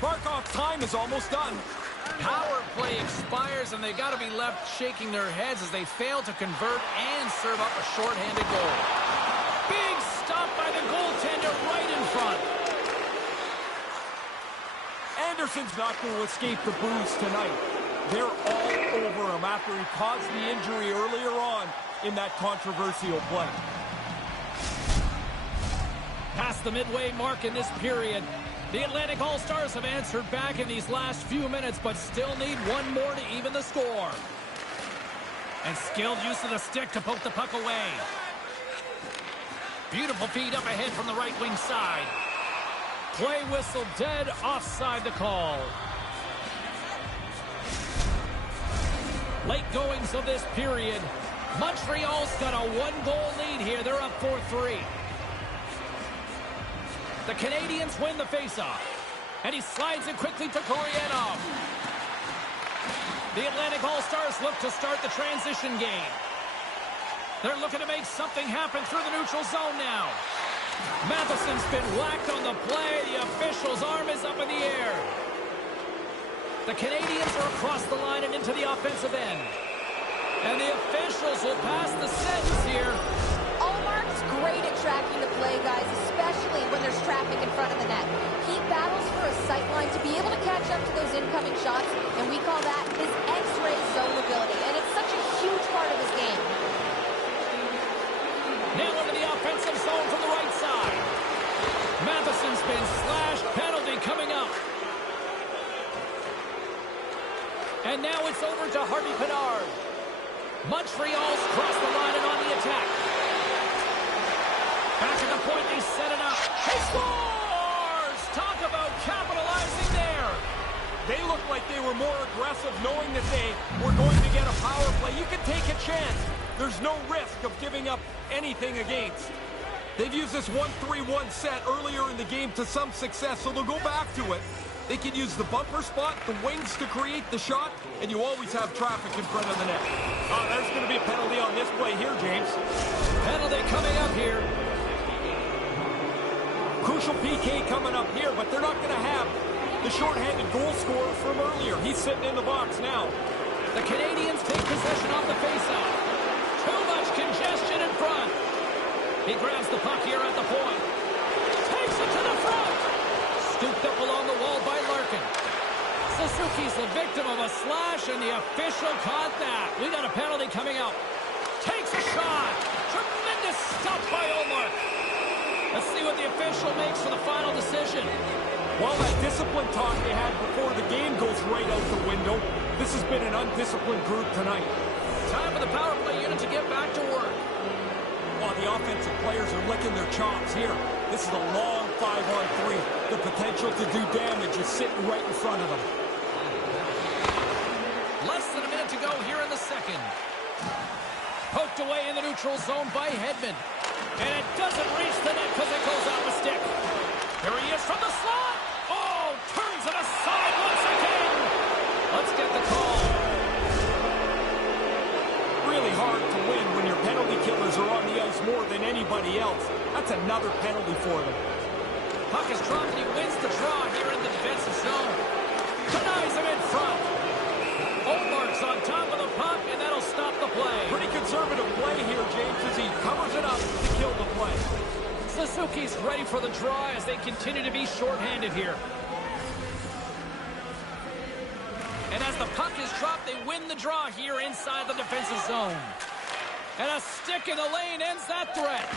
Barkov's time is almost done. Power play expires, and they got to be left shaking their heads as they fail to convert and serve up a shorthanded goal. Big stop by the goaltender right in front. Anderson's not going to escape the boos tonight. They're all over him after he caused the injury earlier on in that controversial play. Past the midway mark in this period, the Atlantic All-Stars have answered back in these last few minutes, but still need one more to even the score. And skilled use of the stick to poke the puck away. Beautiful feed up ahead from the right wing side. Play whistle dead, offside the call. Late goings of this period. Montreal's got a one-goal lead here. They're up 4-3. The Canadians win the faceoff. And he slides it quickly to Korianov. The Atlantic All-Stars look to start the transition game. They're looking to make something happen through the neutral zone now. Matheson's been whacked on the play. The official's arm is up in the air. The Canadians are across the line and into the offensive end. And the officials will pass the sentence here. Ullmark's great at tracking the play, guys, especially when there's traffic in front of the net. He battles for a sight line to be able to catch up to those incoming shots, and we call that his X-ray zone ability, and it's such a huge part of his game. Now into the offensive zone from the right side. Matheson's been slashed. Penalty coming up. And now it's over to Harvey Pinard. Montreal's crossed the line and on the attack. Back at the point, they set it up. He scores! Talk about capitalizing there. They looked like they were more aggressive, knowing that they were going to get a power play. You can take a chance. There's no risk of giving up anything against. They've used this 1-3-1 set earlier in the game to some success, so they'll go back to it. They can use the bumper spot, the wings to create the shot, and you always have traffic in front of the net. There's going to be a penalty on this play here, James. Penalty coming up here. Crucial PK coming up here, but they're not going to have the shorthanded goal scorer from earlier. He's sitting in the box now. The Canadians take possession off the faceoff. Too much congestion in front. He grabs the puck here at the point. Takes it to the front. Scooped up along the wall by Larkin. Suzuki's the victim of a slash, and the official caught that. We got a penalty coming out. Takes a shot. Tremendous stop by Ullmark. Let's see what the official makes for the final decision. Well, that discipline talk they had before the game goes right out the window. This has been an undisciplined group tonight. Time for the power play unit to get back to work. While the offensive players are licking their chops here, this is a long 5-on-3. The potential to do damage is sitting right in front of them. Less than a minute to go here in the second. Poked away in the neutral zone by Hedman. And it doesn't reach the net because it goes off the stick. Here he is from the slot. Oh, turns it aside once again. Let's get the call. Really hard to win when your penalty killers are on the ice more than anybody else. That's another penalty for them. Puck is dropped and he wins the draw here in the defensive zone. Denies him in front. Ullmark's on top of the puck, and that'll stop the play. Pretty conservative play here, James, as he covers it up to kill the play. Suzuki's ready for the draw as they continue to be shorthanded here. And as the puck is dropped, they win the draw here inside the defensive zone. And a stick in the lane ends that threat.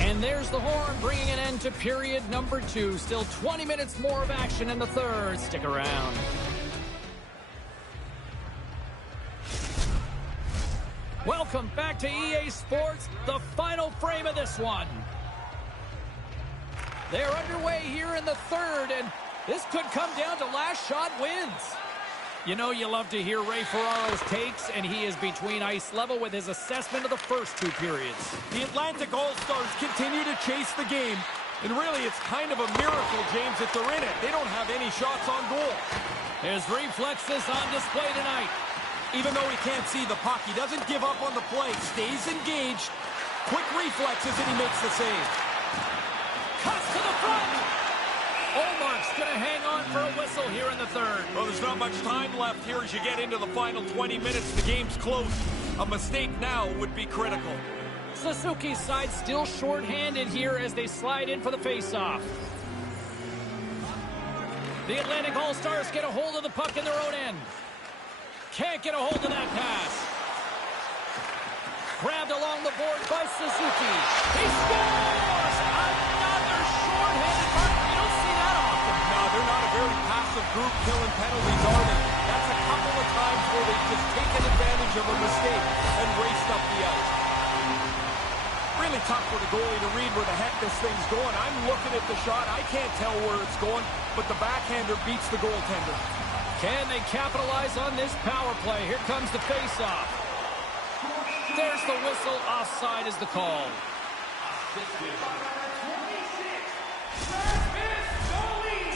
And there's the horn, bringing an end to period number 2. Still 20 minutes more of action in the third. Stick around. Welcome back to EA Sports, the final frame of this one. They're underway here in the third, and this could come down to last shot wins. You know you love to hear Ray Ferraro's takes, and he is between ice level with his assessment of the first 2 periods. The Atlantic All-Stars continue to chase the game, and really it's kind of a miracle, James, that they're in it. They don't have any shots on goal. His reflexes on display tonight. Even though he can't see the puck, he doesn't give up on the play, stays engaged, quick reflexes, and he makes the save. going to hang on for a whistle here in the third. Well, there's not much time left here as you get into the final 20 minutes. The game's close. A mistake now would be critical. Suzuki's side still short-handed here as they slide in for the face-off. The Atlantic All-Stars get a hold of the puck in their own end. Can't get a hold of that pass. Grabbed along the boards by Suzuki. He scores! Another short-handed puck. You don't see that often. No, they're not a very passive group killing penalties, are they? That's a couple of times where they've just taken advantage of a mistake and raced up the ice. Really tough for the goalie to read where the heck this thing's going. I'm looking at the shot. I can't tell where it's going, but the backhander beats the goaltender. Can they capitalize on this power play? Here comes the face-off. There's the whistle. Offside is the call.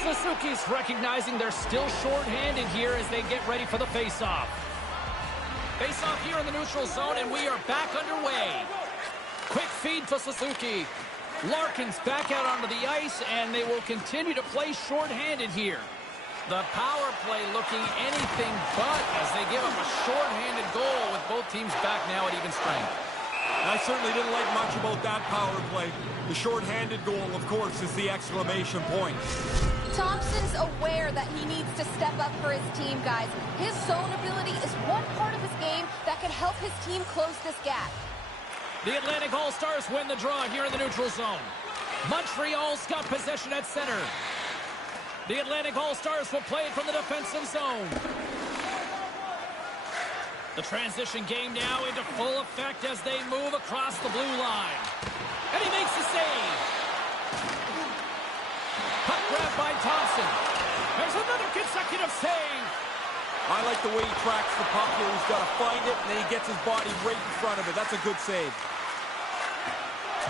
Suzuki's recognizing they're still short-handed here as they get ready for the face-off. Face-off here in the neutral zone, and we are back underway. Quick feed to Suzuki. Larkin's back out onto the ice, and they will continue to play short-handed here. The power play looking anything but as they give up a short-handed goal with both teams back now at even strength. I certainly didn't like much about that power play. The short-handed goal, of course, is the exclamation point. Thompson's aware that he needs to step up for his team, guys. His zone ability is one part of his game that can help his team close this gap. The Atlantic All-Stars win the draw here in the neutral zone. Montreal's got possession at center. The Atlantic All-Stars will play it from the defensive zone. The transition game now into full effect as they move across the blue line. And he makes the save. Puck grab by Thompson. There's another consecutive save. I like the way he tracks the puck here. He's got to find it, and then he gets his body right in front of it. That's a good save.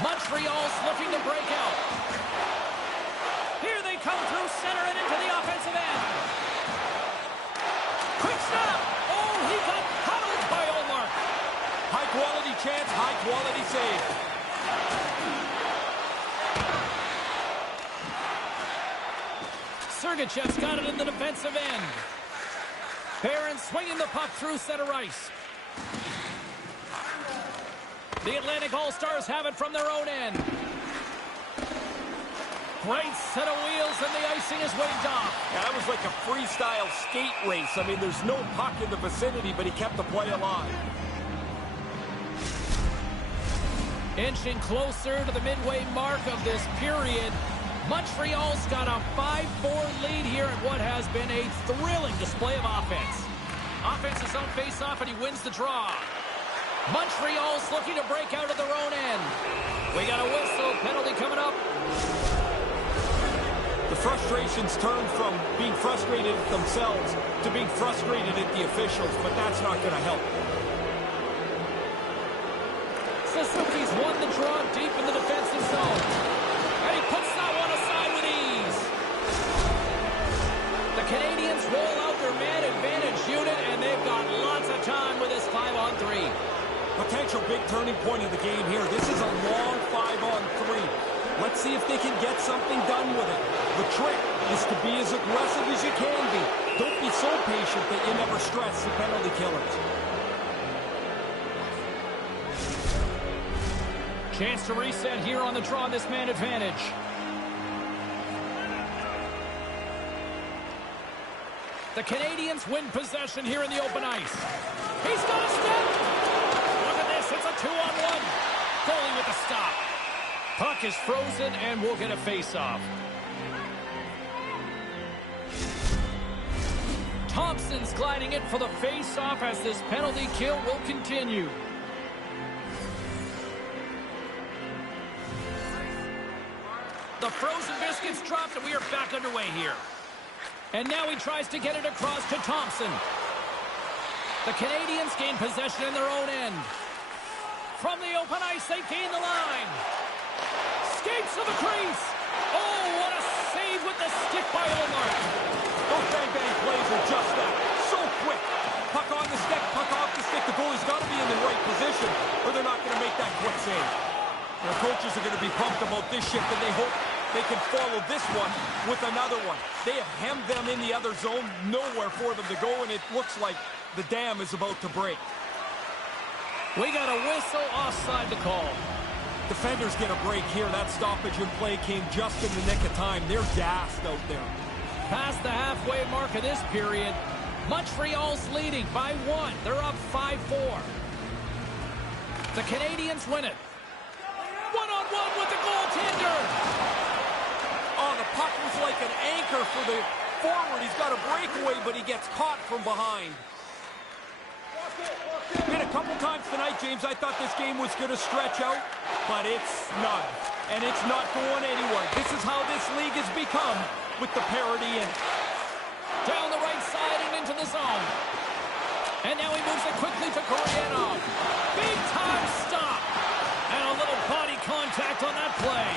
Montreal's looking to break out. Here they come through center and into the offensive end. Quick snap. Oh, he got huddled by Ullmark. High-quality chance, high-quality save. Sergachev's got it in the defensive end. Barron swinging the puck through center ice. The Atlantic All-Stars have it from their own end. Great set of wheels, and the icing is waved off. Yeah, that was like a freestyle skate race. I mean, there's no puck in the vicinity, but he kept the play alive. Inching closer to the midway mark of this period. Montreal's got a 5-4 lead here in what has been a thrilling display of offense. Offense is on face-off, and he wins the draw. Montreal's looking to break out of their own end. We got a whistle. Penalty coming up. The frustrations turn from being frustrated at themselves to being frustrated at the officials, but that's not going to help. Suzuki's won the draw deep in the defensive zone. And he puts that one aside with ease. The Canadians roll out their man advantage unit, and they've got lots of time with this 5-on-3. Potential big turning point of the game here. This is a long 5-on-3. Let's see if they can get something done with it. The trick is to be as aggressive as you can be. Don't be so patient that you never stress the penalty killers. Chance to reset here on the draw on this man advantage. The Canadians win possession here in the open ice. He's got a step. Look at this. It's a 2-on-1. Goalie with the stop. Puck is frozen, and we'll get a face-off. Thompson's gliding in for the face-off as this penalty kill will continue. The frozen biscuits dropped, and we are back underway here. And now he tries to get it across to Thompson. The Canadians gain possession in their own end. From the open ice, they gain the line. Skates to the crease. Oh, what a save with the stick by Ullmark. Those bang-bang plays are just that. So quick. Puck on the stick, puck off the stick. The goalie's got to be in the right position, or they're not going to make that quick save. Their coaches are going to be pumped about this shift, and they hope they can follow this one with another one. They have hemmed them in the other zone, nowhere for them to go, and it looks like the dam is about to break. We got a whistle offside to call. Defenders get a break here. That stoppage in play came just in the nick of time. They're gassed out there. Past the halfway mark of this period, Montreal's leading by 1. They're up 5-4. The Canadians win it. One-on-one with the goaltender. Oh, the puck was like an anchor for the forward. He's got a breakaway, but he gets caught from behind. Been a couple times tonight, James, I thought this game was going to stretch out, but it's not. And it's not going anywhere. This is how this league has become with the parity in. Down the right side and into the zone. And now he moves it quickly to Gurianov. Big time stop. And a little body contact on that play.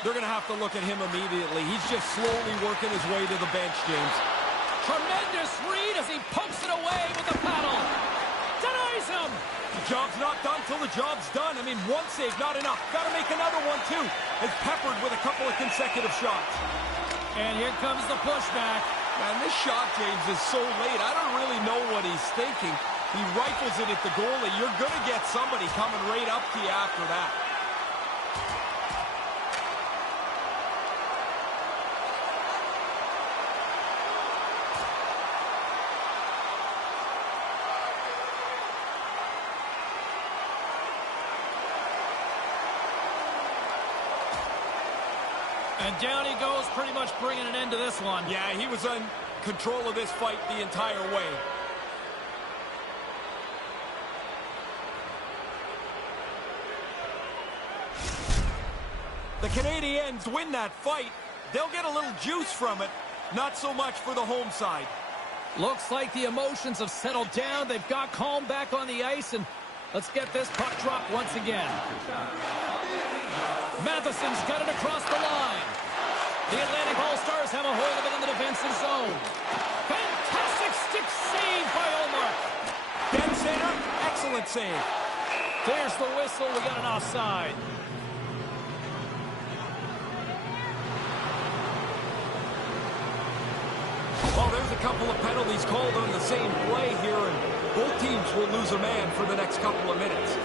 They're going to have to look at him immediately. He's just slowly working his way to the bench, James. Tremendous read as he pokes it away with the paddle. Denies him. The job's not done till the job's done. I mean, one save, not enough. Got to make another one, too. As peppered with a couple of consecutive shots. And here comes the pushback. Man, this shot, James, is so late. I don't really know what he's thinking. He rifles it at the goalie. You're going to get somebody coming right up to you after that. And down he goes, pretty much bringing an end to this one. Yeah, he was in control of this fight the entire way. The Canadiens win that fight. They'll get a little juice from it. Not so much for the home side. Looks like the emotions have settled down. They've got calm back on the ice, and let's get this puck drop once again. Matheson's got it across the line. The Atlantic All-Stars have a hold of it in the defensive zone. Fantastic stick save by Ullmark. Dead center, excellent save. There's the whistle. We got an offside. Well, there's a couple of penalties called on the same play here, and both teams will lose a man for the next couple of minutes.